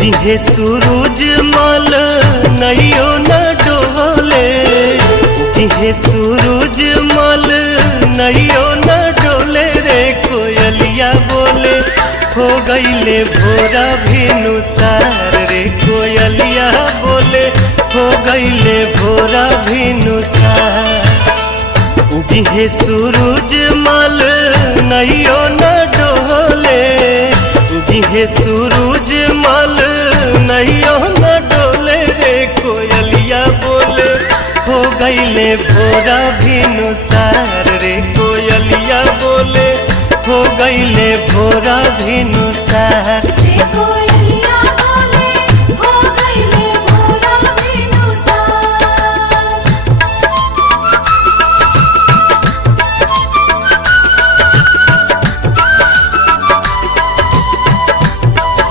दिहे सूरज मल नैयो न डोले, दिहे सूरज मल नैयो न डोले रे कोयलिया बोले हो गईले भोरा भिनुसार रे कोयलिया बोले हो गईले भोरा भिनुसार। दिहे सूरज मल नैयो न डोले, दिहे सूरज मल नैयो न डोले रे कोयलिया बोले हो गईले भोरा भिनुसार रे कोयलिया बोले हो गईले भोरा भिनुसार।